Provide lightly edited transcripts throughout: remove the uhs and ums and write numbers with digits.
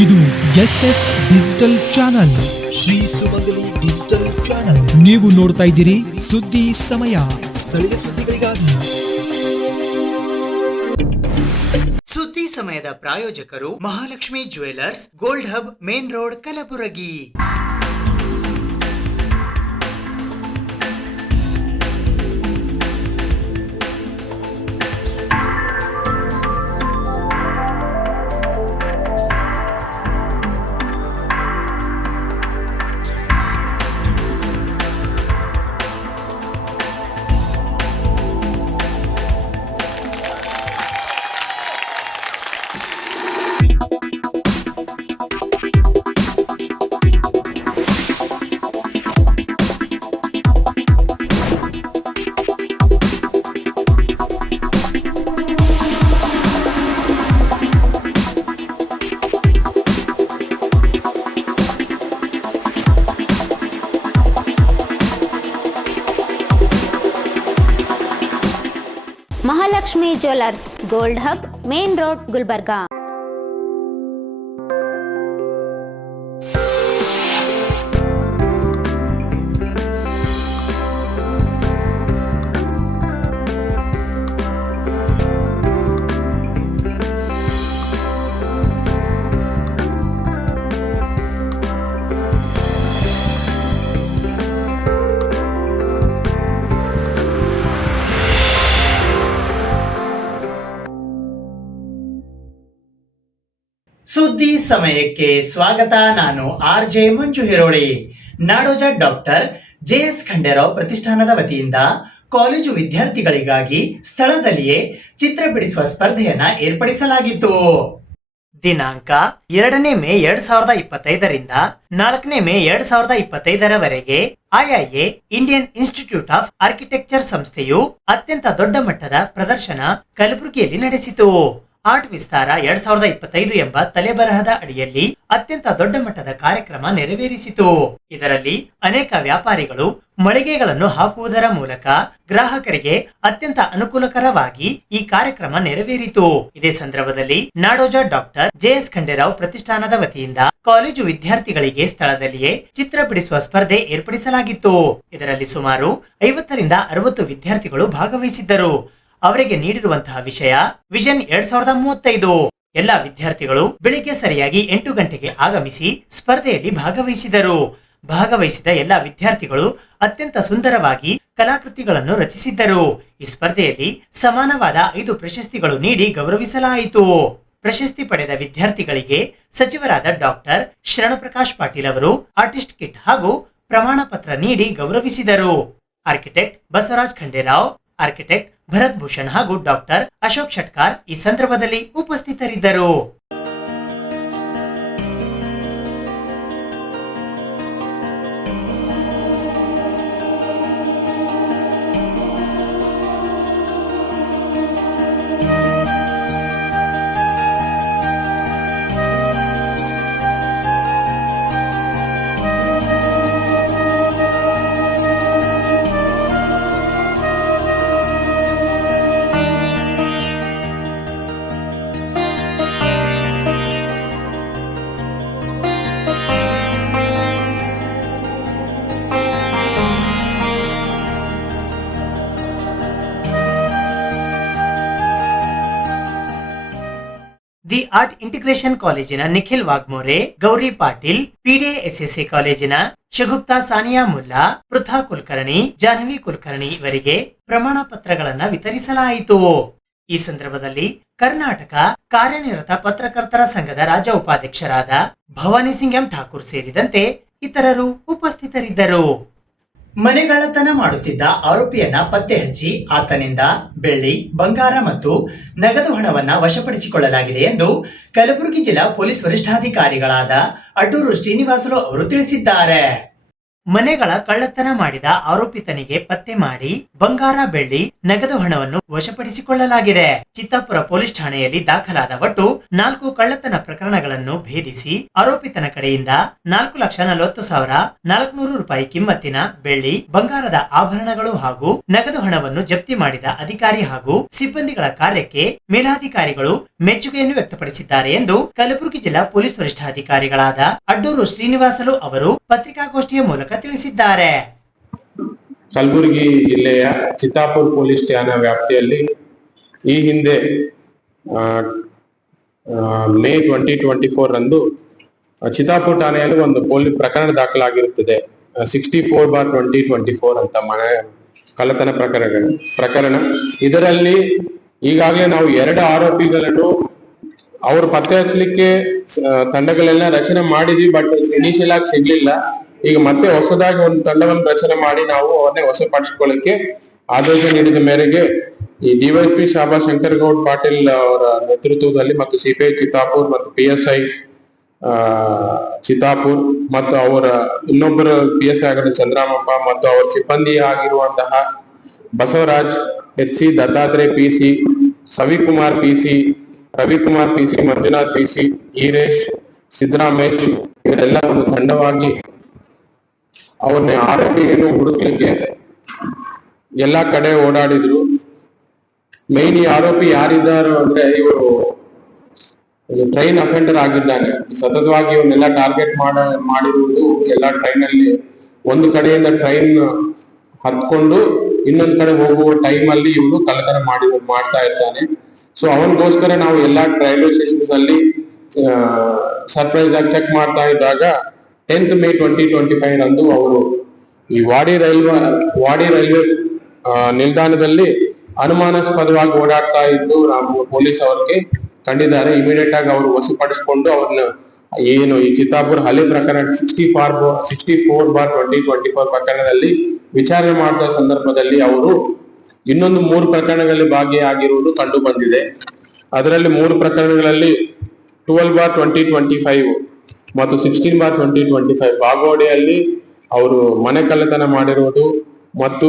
ಇದು SS digital channel, Shri ಸುಮಂಗಲಿ digital channel. ನೀವು ನೋಡ್ತಾ ಇದ್ದೀರಿ ಸುದ್ದಿ ಸಮಯ, ಸ್ಥಳೀಯ ಸುದ್ದಿಗಳಿಗಾಗಿ. ಸುದ್ದಿ ಸಮಯದ ಪ್ರಾಯೋಜಕರು Mahalakshmi jewellers, gold hub, main road, Kalaburagi. Mahalakshmi jewellers, gold hub, main road, Gulbarga. ಸುದ್ದಿ ಸಮಯಕ್ಕೆ ಸ್ವಾಗತ. ನಾನು RJ ಮಂಜು ಹಿರೋಳಿ. ನಾಡೋಜ ಡಾಕ್ಟರ್ JS ಖಂಡೇರಾವ್ ಪ್ರತಿಷ್ಠಾನದ ವತಿಯಿಂದ ಕಾಲೇಜು ವಿದ್ಯಾರ್ಥಿಗಳಿಗಾಗಿ ಸ್ಥಳದಲ್ಲಿಯೇ ಚಿತ್ರ ಬಿಡಿಸುವ ಸ್ಪರ್ಧೆಯನ್ನ ಏರ್ಪಡಿಸಲಾಗಿತ್ತು. ದಿನಾಂಕ 2 ಮೇ 2025ರಿಂದ 4 ಮೇ 2025ರವರೆಗೆ IIA Indian Institute of Architecture ಸಂಸ್ಥೆಯು ಅತ್ಯಂತ ದೊಡ್ಡ ಮಟ್ಟದ ಪ್ರದರ್ಶನ ಕಲಬುರಗಿಯಲ್ಲಿ ನಡೆಸಿತು. ಆರ್ಟ್ ವಿಸ್ತಾರ 2025 ಎಂಬ ತಲೆಬರಹದ ಅಡಿಯಲ್ಲಿ ಅತ್ಯಂತ ದೊಡ್ಡ ಮಟ್ಟದ ಕಾರ್ಯಕ್ರಮ ನೆರವೇರಿಸಿತು. ಇದರಲ್ಲಿ ಅನೇಕ ವ್ಯಾಪಾರಿಗಳು ಮಳಿಗೆಗಳನ್ನು ಹಾಕುವುದರ ಮೂಲಕ ಗ್ರಾಹಕರಿಗೆ ಅತ್ಯಂತ ಅನುಕೂಲಕರವಾಗಿ ಈ ಕಾರ್ಯಕ್ರಮ ನೆರವೇರಿತು. ಇದೇ ಸಂದರ್ಭದಲ್ಲಿ ನಾಡೋಜ ಡಾಕ್ಟರ್ JS ಖಂಡೇರಾವ್ ಪ್ರತಿಷ್ಠಾನದ ವತಿಯಿಂದ ಕಾಲೇಜು ವಿದ್ಯಾರ್ಥಿಗಳಿಗೆ ಸ್ಥಳದಲ್ಲಿಯೇ ಚಿತ್ರ ಬಿಡಿಸುವ ಸ್ಪರ್ಧೆ ಏರ್ಪಡಿಸಲಾಗಿತ್ತು. ಇದರಲ್ಲಿ ಸುಮಾರು 50ರಿಂದ 60 ವಿದ್ಯಾರ್ಥಿಗಳು ಭಾಗವಹಿಸಿದ್ದರು. ಅವರಿಗೆ ನೀಡಿರುವಂತಹ ವಿಷಯ ವಿಷನ್ 2035. ಎಲ್ಲ ವಿದ್ಯಾರ್ಥಿಗಳು ಬೆಳಿಗ್ಗೆ ಸರಿಯಾಗಿ 8 ಗಂಟೆಗೆ ಆಗಮಿಸಿ ಸ್ಪರ್ಧೆಯಲ್ಲಿ ಭಾಗವಹಿಸಿದರು. ಭಾಗವಹಿಸಿದ ಎಲ್ಲ ವಿದ್ಯಾರ್ಥಿಗಳು ಅತ್ಯಂತ ಸುಂದರವಾಗಿ ಕಲಾಕೃತಿಗಳನ್ನು ರಚಿಸಿದ್ದರು. ಈ ಸ್ಪರ್ಧೆಯಲ್ಲಿ ಸಮಾನವಾದ 5 ಪ್ರಶಸ್ತಿಗಳು ನೀಡಿ ಗೌರವಿಸಲಾಯಿತು. ಪ್ರಶಸ್ತಿ ಪಡೆದ ವಿದ್ಯಾರ್ಥಿಗಳಿಗೆ ಸಚಿವರಾದ ಡಾಕ್ಟರ್ ಶರಣಪ್ರಕಾಶ್ ಪಾಟೀಲ್ ಅವರು ಆರ್ಟಿಸ್ಟ್ ಕಿಟ್ ಹಾಗೂ ಪ್ರಮಾಣ ಪತ್ರ ನೀಡಿ ಗೌರವಿಸಿದರು. ಆರ್ಕಿಟೆಕ್ಟ್ ಬಸವರಾಜ್ ಖಂಡೇರಾವ್, ಆರ್ಕಿಟೆಕ್ಟ್ ಭರತ್ ಭೂಷಣ್ ಹಾಗೂ ಡಾಕ್ಟರ್ ಅಶೋಕ್ ಶೆಟ್ಕಾರ್ ಈ ಸಂದರ್ಭದಲ್ಲಿ ಉಪಸ್ಥಿತರಿದ್ದರು. ದಿ ಆರ್ಟ್ ಇಂಟಿಗ್ರೇಷನ್ ಕಾಲೇಜಿನ ನಿಖಿಲ್ ವಾಗ್ಮೋರೆ, ಗೌರಿ ಪಾಟೀಲ್, PDSSA ಕಾಲೇಜಿನ ಶಗುಪ್ತಾ ಸಾನಿಯಾ ಮುಲ್ಲಾ, ಪೃಥಾ ಕುಲಕರ್ಣಿ, ಜಾಹ್ನವಿ ಕುಲಕರ್ಣಿ ಇವರಿಗೆ ಪ್ರಮಾಣ ಪತ್ರಗಳನ್ನ ವಿತರಿಸಲಾಯಿತು. ಈ ಸಂದರ್ಭದಲ್ಲಿ ಕರ್ನಾಟಕ ಕಾರ್ಯನಿರತ ಪತ್ರಕರ್ತರ ಸಂಘದ ರಾಜ್ಯ ಉಪಾಧ್ಯಕ್ಷರಾದ ಭವಾನಿ ಸಿಂಗ್ ಎಂ ಠಾಕೂರ್ ಸೇರಿದಂತೆ ಇತರರು ಉಪಸ್ಥಿತರಿದ್ದರು. ಮನೆಗಳ್ಳತನ ಮಾಡುತ್ತಿದ್ದ ಆರೋಪಿಯನ್ನ ಪತ್ತೆ ಹಚ್ಚಿ ಆತನಿಂದ ಬೆಳ್ಳಿ, ಬಂಗಾರ ಮತ್ತು ನಗದು ಹಣವನ್ನ ವಶಪಡಿಸಿಕೊಳ್ಳಲಾಗಿದೆ ಎಂದು ಕಲಬುರಗಿ ಜಿಲ್ಲಾ ಪೊಲೀಸ್ ವರಿಷ್ಠಾಧಿಕಾರಿಗಳಾದ ಅಡ್ಡೂರು ಶ್ರೀನಿವಾಸಲು ಅವರು ತಿಳಿಸಿದ್ದಾರೆ. ಮನೆಗಳ ಕಳ್ಳತನ ಮಾಡಿದ ಆರೋಪಿತನಿಗೆ ಪತ್ತೆ ಮಾಡಿ ಬಂಗಾರ, ಬೆಳ್ಳಿ, ನಗದು ಹಣವನ್ನು ವಶಪಡಿಸಿಕೊಳ್ಳಲಾಗಿದೆ. ಚಿತ್ತಾಪುರ ಪೊಲೀಸ್ ಠಾಣೆಯಲ್ಲಿ ದಾಖಲಾದ ಒಟ್ಟು 4 ಕಳ್ಳತನ ಪ್ರಕರಣಗಳನ್ನು ಭೇದಿಸಿ ಆರೋಪಿತನ ಕಡೆಯಿಂದ 4,40,400 ರೂಪಾಯಿ ಕಿಮ್ಮತ್ತಿನ ಬೆಳ್ಳಿ, ಬಂಗಾರದ ಆಭರಣಗಳು ಹಾಗೂ ನಗದು ಹಣವನ್ನು ಜಪ್ತಿ ಮಾಡಿದ ಅಧಿಕಾರಿ ಹಾಗೂ ಸಿಬ್ಬಂದಿಗಳ ಕಾರ್ಯಕ್ಕೆ ಮೇಲಾಧಿಕಾರಿಗಳು ಮೆಚ್ಚುಗೆಯನ್ನು ವ್ಯಕ್ತಪಡಿಸಿದ್ದಾರೆ ಎಂದು ಕಲಬುರಗಿ ಜಿಲ್ಲಾ ಪೊಲೀಸ್ ವರಿಷ್ಠಾಧಿಕಾರಿಗಳಾದ ಅಡ್ಡೂರು ಶ್ರೀನಿವಾಸಲು ಅವರು ಪತ್ರಿಕಾಗೋಷ್ಠಿಯ ಮೂಲಕ ತಿಳಿಸಿದ್ದಾರೆ. ಕಲಬುರಗಿ ಜಿಲ್ಲೆಯ ಚಿತ್ತಾಪುರ ಪೊಲೀಸ್ ಠಾಣಾ ವ್ಯಾಪ್ತಿಯಲ್ಲಿ ಈ ಹಿಂದೆ ಮೇ 2024 ರಂದು ಚಿತ್ತಾಪುರ ಠಾಣೆಯಲ್ಲಿ ಒಂದು ಪೊಲೀಸ್ ಪ್ರಕರಣ ದಾಖಲಾಗಿರುತ್ತದೆ. 64/2024 ಅಂತ ಮನೆ ಕಳ್ಳತನ ಪ್ರಕರಣ. ಇದರಲ್ಲಿ ಈಗಾಗಲೇ ನಾವು 2 ಆರೋಪಿಗಳನ್ನು ಅವರು ಪತ್ತೆ ಹಚ್ಚಲಿಕ್ಕೆ ತಂಡಗಳೆಲ್ಲ ರಚನೆ ಮಾಡಿದ್ವಿ, ಬಟ್ ಇನಿಷಿಯಲ್ ಆಗಿ ಸಿಗ್ಲಿಲ್ಲ. ಈಗ ಮತ್ತೆ ಹೊಸದಾಗಿ ಒಂದು ತಂಡವನ್ನು ರಚನೆ ಮಾಡಿ ನಾವು ಅವನ್ನೇ ವಶಪಡಿಸಿಕೊಳ್ಳಕ್ಕೆ ಆದೇಶ ನೀಡಿದ ಮೇರೆಗೆ ಈ ಡಿವೈಎಸ್ಪಿ ಶಾಬಾ ಶಂಕರ್ ಗೌಡ್ ಪಾಟೀಲ್ ಅವರ ನೇತೃತ್ವದಲ್ಲಿ ಮತ್ತು ಸಿಪಿಐ ಚಿತ್ತಾಪುರ್ ಮತ್ತು PSI ಚಿತ್ತಾಪುರ್ ಮತ್ತು ಅವರ ಇನ್ನೊಬ್ಬರು PSI ಆಗಿರೋ ಚಂದ್ರಾಮಪ್ಪ ಮತ್ತು ಅವರ ಸಿಬ್ಬಂದಿ ಆಗಿರುವಂತಹ Basavaraj HC, Dattatreya PC, Savikumar PC, Ravikumar PC, Manjunath PC, Eeresh, Siddaramesh ಇವರೆಲ್ಲ ಒಂದು ತಂಡವಾಗಿ ಅವ್ರನ್ನ ಆರೋಪಿಯನ್ನು ಹುಡುಕ್ಲಿಕ್ಕೆ ಎಲ್ಲಾ ಕಡೆ ಓಡಾಡಿದ್ರು. ಮೈನ್ ಈ ಆರೋಪಿ ಯಾರಿದ್ದಾರೋ ಅಂದ್ರೆ ಇವರು ಟ್ರೈನ್ ಅಫೆಂಡರ್ ಆಗಿದ್ದಾನೆ. ಸತತವಾಗಿ ಇವನ್ನೆಲ್ಲ ಟಾರ್ಗೆಟ್ ಮಾಡಿರುವುದು ಎಲ್ಲ ಟ್ರೈನ್ ಅಲ್ಲಿ ಒಂದು ಕಡೆಯಿಂದ ಟ್ರೈನ್ ಹತ್ಕೊಂಡು ಇನ್ನೊಂದ್ ಕಡೆ ಹೋಗುವ ಟೈಮ್ ಅಲ್ಲಿ ಇವನು ಕಳ್ಳತನ ಮಾಡ್ತಾ ಇರ್ತಾನೆ. ಸೊ ಅವನಿಗೋಸ್ಕರ ನಾವು ಎಲ್ಲಾ ರೈಲ್ವೆ ಸ್ಟೇಷನ್ಸ್ ಅಲ್ಲಿ ಸರ್ಪ್ರೈಸ್ ಆಗಿ ಚೆಕ್ ಮಾಡ್ತಾ ಇದ್ದಾಗ 10th May 2025 ರಂದು ಅವರು ಈ ವಾಡಿ ರೈಲ್ವೆ ನಿಲ್ದಾಣದಲ್ಲಿ ಅನುಮಾನಾಸ್ಪದವಾಗಿ ಓಡಾಡ್ತಾ ಇದ್ದು ಪೊಲೀಸ್ ಅವ್ರಿಗೆ ಕಂಡಿದ್ದಾರೆ. ಇಮಿಡಿಯೇಟ್ ಆಗಿ ಅವರು ವಶಪಡಿಸಿಕೊಂಡು ಅವ್ರನ್ನ ಏನು ಈ ಚಿತ್ತಾಪುರ ಹಳೆ ಪ್ರಕರಣ 64/2024 ಪ್ರಕರಣದಲ್ಲಿ ವಿಚಾರಣೆ ಮಾಡಿದ ಸಂದರ್ಭದಲ್ಲಿ ಅವರು ಇನ್ನೊಂದು 3 ಪ್ರಕರಣಗಳಲ್ಲಿ ಭಾಗಿಯಾಗಿರುವುದು ಕಂಡು ಬಂದಿದೆ. ಅದರಲ್ಲಿ 3 ಪ್ರಕರಣಗಳಲ್ಲಿ 12/2025 ಮತ್ತು 16/2025 ಬಾಗೋಡಿಯಲ್ಲಿ ಅವರು ಮನೆ ಕಳ್ಳತನ ಮಾಡಿರುವುದು ಮತ್ತು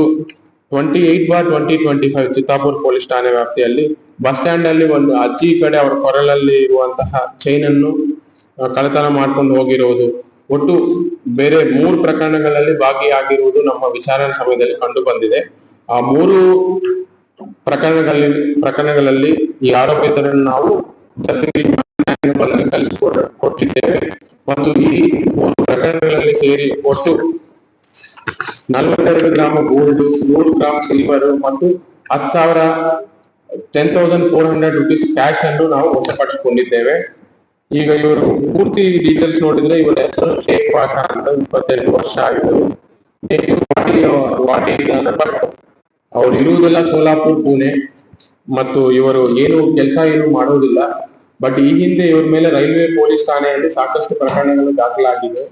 28/2025 ಚಿತ್ತಾಪುರ ಪೊಲೀಸ್ ಠಾಣೆ ವ್ಯಾಪ್ತಿಯಲ್ಲಿ ಬಸ್ ಸ್ಟ್ಯಾಂಡ್ ಅಲ್ಲಿ ಒಂದು ಅಜ್ಜಿ ಕಡೆ ಅವರ ಕೊರಳಲ್ಲಿ ಇರುವಂತಹ ಚೈನ್ ಅನ್ನು ಕಳ್ಳತನ ಮಾಡ್ಕೊಂಡು ಹೋಗಿರುವುದು, ಒಟ್ಟು ಬೇರೆ 3 ಪ್ರಕರಣಗಳಲ್ಲಿ ಭಾಗಿಯಾಗಿರುವುದು ನಮ್ಮ ವಿಚಾರಣೆ ಸಮಯದಲ್ಲಿ ಕಂಡು ಬಂದಿದೆ. ಆ 3 ಪ್ರಕರಣಗಳಲ್ಲಿ ಈ ಆರೋಪಿತರನ್ನು ನಾವು ಕೊಟ್ಟಿದ್ದೇವೆ ಮತ್ತು ಈ 3 ಪ್ರಕರಣಗಳಲ್ಲಿ ಸೇರಿ ಒಟ್ಟು 42 ಗ್ರಾಮ್ ಗೋಲ್ಡ್, 100 ಗ್ರಾಮ್ ಸಿಲ್ವರ್ ಮತ್ತು 10,400 ರೂಪೀಸ್ ಕ್ಯಾಶ್ ಅನ್ನು ನಾವು ವಶಪಡಿಸಿಕೊಂಡಿದ್ದೇವೆ. ಈಗ ಇವರು ಪೂರ್ತಿ ಡೀಟೇಲ್ಸ್ ನೋಡಿದ್ರೆ ಇವರ ಹೆಸರು ಶೇಖ್ ಪಾಷಾ ಅಂತ, 28 ವರ್ಷ ಆಗಿದ್ರು. ಅವ್ರು ಇರುವುದೆಲ್ಲ ಸೋಲಾಪುರ್, ಪುಣೆ ಮತ್ತು ಇವರು ಕೆಲಸ ಏನು ಮಾಡೋದಿಲ್ಲ. ಬಟ್ ಈ ಹಿಂದೆ ಇವ್ರ ಮೇಲೆ ರೈಲ್ವೆ ಪೊಲೀಸ್ ಠಾಣೆಯಲ್ಲಿ ಸಾಕಷ್ಟು ಪ್ರಕರಣಗಳು ದಾಖಲಾಗಿದೆ.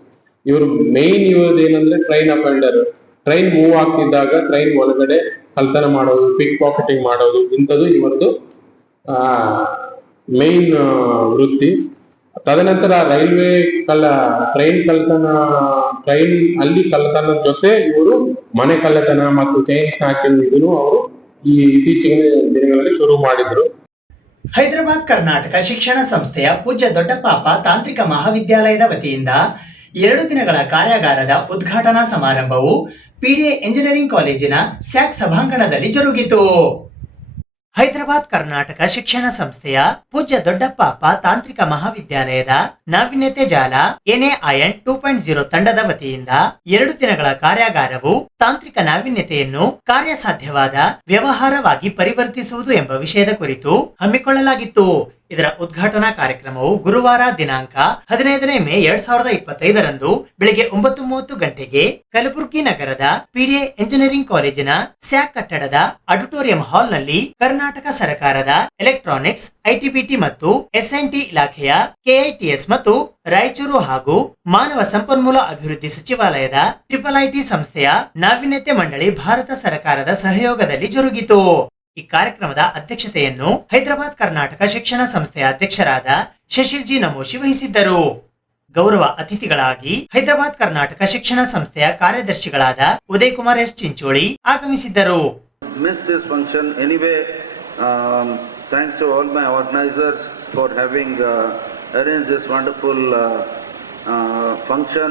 ಇವರು ಮೇನ್ ಏನಂದ್ರೆ ಟ್ರೈನ್ ಅಫೆಂಡರ್. ಟ್ರೈನ್ ಮೂವ್ ಆಗ್ತಿದ್ದಾಗ ಟ್ರೈನ್ ಒಳಗಡೆ ಕಳ್ತನ ಮಾಡೋದು, ಪಿಕ್ ಪಾಕೆಟಿಂಗ್ ಮಾಡೋದು, ಇಂಥದ್ದು ಇವರದು ಮೇನ್ ವೃತ್ತಿ. ತದನಂತರ ರೈಲ್ವೆ ಟ್ರೈನ್ ಅಲ್ಲಿ ಕಳ್ಳತನದ ಜೊತೆ ಇವರು ಮನೆ ಕಳ್ಳತನ ಮತ್ತು ಚೈನ್ ಸ್ನಾಚಿಂಗ್ ಇದನ್ನು ಅವರು ಈ ಇತ್ತೀಚಿನ ದಿನಗಳಲ್ಲಿ ಶುರು ಮಾಡಿದ್ರು. ಹೈದರಾಬಾದ್ ಕರ್ನಾಟಕ ಶಿಕ್ಷಣ ಸಂಸ್ಥೆಯ ಪೂಜ್ಯ ದೊಡ್ಡಪಾಪ ತಾಂತ್ರಿಕ ಮಹಾವಿದ್ಯಾಲಯದ ವತಿಯಿಂದ 2 ದಿನಗಳ ಕಾರ್ಯಾಗಾರದ ಉದ್ಘಾಟನಾ ಸಮಾರಂಭವು PDA ಎಂಜಿನಿಯರಿಂಗ್ ಕಾಲೇಜಿನ ಸ್ಯಾಕ್ ಸಭಾಂಗಣದಲ್ಲಿ ಜರುಗಿತು. ಹೈದರಾಬಾದ್ ಕರ್ನಾಟಕ ಶಿಕ್ಷಣ ಸಂಸ್ಥೆಯ ಪೂಜ್ಯ ದೊಡ್ಡಪಾಪ ತಾಂತ್ರಿಕ ಮಹಾವಿದ್ಯಾಲಯದ ನಾವೀನ್ಯತೆ ಜಾಲ NAIN 2.0 ತಂಡದ ವತಿಯಿಂದ 2 ದಿನಗಳ ಕಾರ್ಯಾಗಾರವು ತಾಂತ್ರಿಕ ನಾವೀನ್ಯತೆಯನ್ನು ಕಾರ್ಯಸಾಧ್ಯವಾದ ವ್ಯವಹಾರವಾಗಿ ಪರಿವರ್ತಿಸುವುದು ಎಂಬ ವಿಷಯದ ಕುರಿತು ಹಮ್ಮಿಕೊಳ್ಳಲಾಗಿತ್ತು. ಇದರ ಉದ್ಘಾಟನಾ ಕಾರ್ಯಕ್ರಮವು ಗುರುವಾರ ದಿನಾಂಕ 15 ಮೇ 2025 ರಂದು ಬೆಳಿಗ್ಗೆ 9:30 ಗಂಟೆಗೆ ಕಲಬುರಗಿ ನಗರದ PDA ಎಂಜಿನಿಯರಿಂಗ್ ಕಾಲೇಜಿನ ಸ್ಯಾಕ್ ಕಟ್ಟಡದ ಆಡಿಟೋರಿಯಂ ಹಾಲ್ ನಲ್ಲಿ ಕರ್ನಾಟಕ ಸರ್ಕಾರದ ಎಲೆಕ್ಟ್ರಾನಿಕ್ಸ್, ITBT ಮತ್ತು SNT ಇಲಾಖೆಯ KITS ಮತ್ತು ರಾಯಚೂರು ಹಾಗೂ ಮಾನವ ಸಂಪನ್ಮೂಲ ಅಭಿವೃದ್ಧಿ ಸಚಿವಾಲಯದ IIIT ಸಂಸ್ಥೆಯ ನಾವೀನ್ಯತೆ ಮಂಡಳಿ ಭಾರತ ಸರ್ಕಾರದ ಸಹಯೋಗದಲ್ಲಿ ಜರುಗಿತು. ಈ ಕಾರ್ಯಕ್ರಮದ ಅಧ್ಯಕ್ಷತೆಯನ್ನು ಹೈದರಾಬಾದ್ ಕರ್ನಾಟಕ ಶಿಕ್ಷಣ ಸಂಸ್ಥೆಯ ಅಧ್ಯಕ್ಷರಾದ ಶಶಿಲ್ ಜಿ ನಮೋಶಿ ವಹಿಸಿದ್ದರು. ಗೌರವ ಅತಿಥಿಗಳಾಗಿ ಹೈದರಾಬಾದ್ ಕರ್ನಾಟಕ ಶಿಕ್ಷಣ ಸಂಸ್ಥೆಯ ಕಾರ್ಯದರ್ಶಿಗಳಾದ ಉದಯ್ ಕುಮಾರ್ ಎಸ್ ಚಿಂಚೋಳಿ ಆಗಮಿಸಿದ್ದರು. Miss this function anyway. Thanks to all my organizers for having arranged this wonderful function.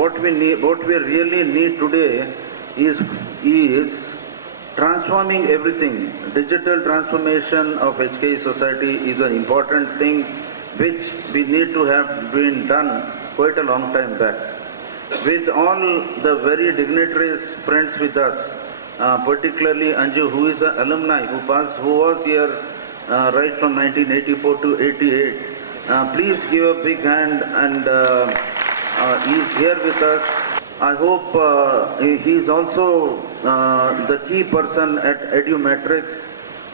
What we really need today is transforming everything. Digital transformation of HKE society is an important thing which we need to have been done quite a long time back. With all the very dignitaries friends with us, particularly Anju, who is an alumni, who was here right from 1984 to 88. Please give a big hand, and he is here with us. I hope he is also the key person at EduMatrix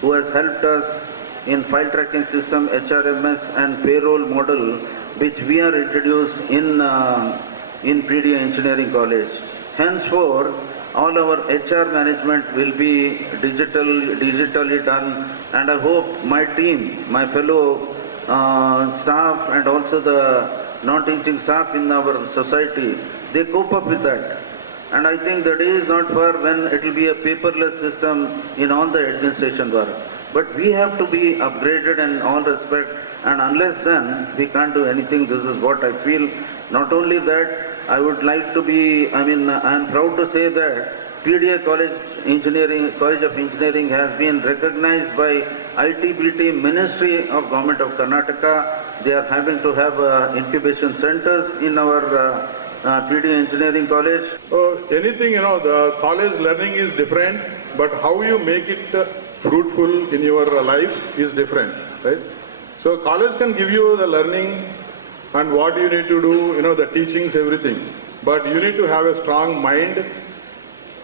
who has helped us in file tracking system, HRMS and payroll model which we are introduced in PDA Engineering College. Henceforth, all our HR management will be digitally done, and I hope my team, my fellow staff and also the non-teaching staff in our society, they cope up with that. And I think the day is not far when it will be a paperless system in all the administration work. But we have to be upgraded in all respect, and unless then we can't do anything. This is what I feel. Not only that, I would like to be, I am proud to say that PDA College of Engineering has been recognized by ITBT Ministry of Government of Karnataka. They are having to have incubation centers in our PDA Engineering College. Anything, the college learning is different, but how you make it fruitful in your life is different, right? So college can give you the learning and what you need to do, the teachings, everything. But you need to have a strong mind,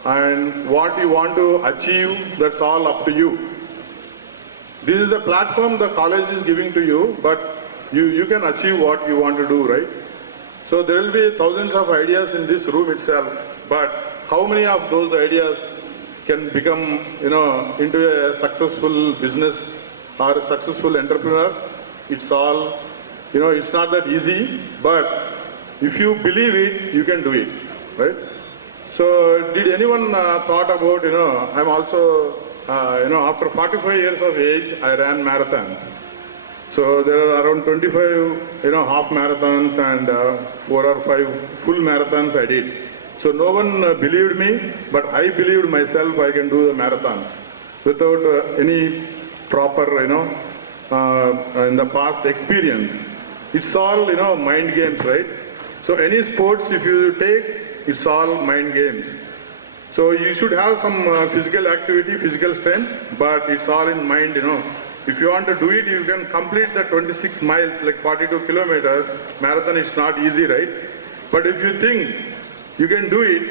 and what you want to achieve, that's all up to you. This is the platform the college is giving to you, but you can achieve what you want to do, right? So there will be thousands of ideas in this room itself, but how many of those ideas can become, into a successful business or a successful entrepreneur? It's all, it's not that easy, but if you believe it, you can do it, right? So did anyone thought about, I'm also, after 45 years of age, I ran marathons. So there are around 25, half marathons and 4 or 5 full marathons I did. So no one believed me, but I believed myself I can do the marathons without any proper, in the past experience. It's all, mind games, right? So any sports, if you take, it's all mind games. So you should have some physical activity, physical strength, but it's all in mind, If you want to do it, you can complete the 26 miles, like 42 kilometers. Marathon is not easy, right? But if you think you can do it,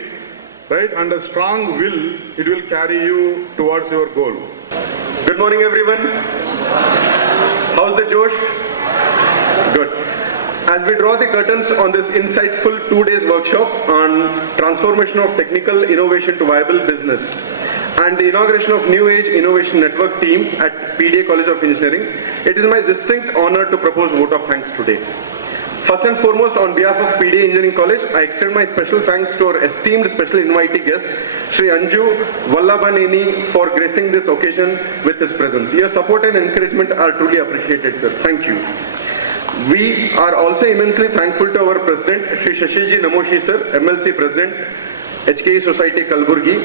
right, and a strong will, it will carry you towards your goal. Good morning, everyone. How's the Josh? Good. As we draw the curtains on this insightful 2 days workshop on transformation of technical innovation to viable business and the inauguration of New Age Innovation Network team at PDA College of Engineering, it is my distinct honor to propose vote of thanks today. First and foremost, on behalf of PDA Engineering College, I extend my special thanks to our esteemed special invitee guest, Shri Anju Vallabhaneni, for gracing this occasion with his presence. Your support and encouragement are truly appreciated, sir. Thank you. We are also immensely thankful to our President, Shri Shashiji Namoshi, sir, MLC President, HKE Society Kalburgi,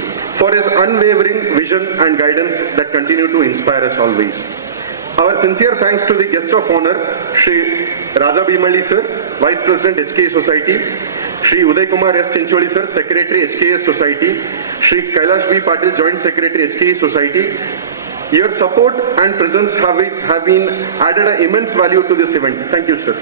for his unwavering vision and guidance that continue to inspire us always. Our sincere thanks to the guest of honor, Shri Raja Bhimali sir, Vice President HKE Society, Shri Uday Kumar S. Chincholi sir, Secretary HKS Society, Shri Kailash B. Patil, Joint Secretary HKE Society. Your support and presence have been added an immense value to this event. Thank you, sir.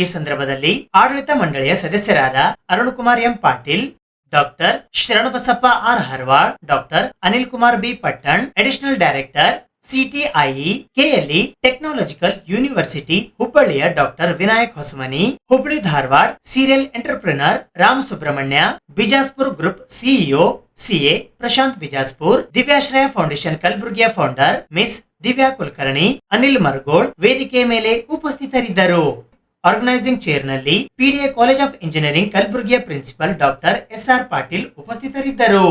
ಈ ಸಂದರ್ಭದಲ್ಲಿ ಆಡಳಿತ ಮಂಡಳಿಯ ಸದಸ್ಯರಾದ Arun Kumar M Patil, doctor Sharanabasappa R Harwal, doctor Anil Kumar B Pattan, additional director CTIE KLE technological university ಹುಬ್ಬಳ್ಳಿಯ doctor Vinayak Hosamani, Hubballi Dharwad serial entrepreneur Ram Subrahmanya, Bijaspur group CEO CA Prashant Bijaspur, Divyashraya foundation ಕಲಬುರ್ಗಿಯ founder miss Divya Kulkarni, Anil Margol ವೇದಿಕೆ ಮೇಲೆ ಉಪಸ್ಥಿತರಿದ್ದರು. ಆರ್ಗನೈಸಿಂಗ್ ಚೇರ್ನಲ್ಲಿ ಪಿಡಿಎ ಕಾಲೇಜ್ ಆಫ್ ಇಂಜಿನಿಯರಿಂಗ್ ಕಲಬುರಗಿಯ ಪ್ರಿನ್ಸಿಪಲ್ ಡಾಕ್ಟರ್ ಎಸ್ಆರ್ ಪಾಟೀಲ್ ಉಪಸ್ಥಿತರಿದ್ದರು.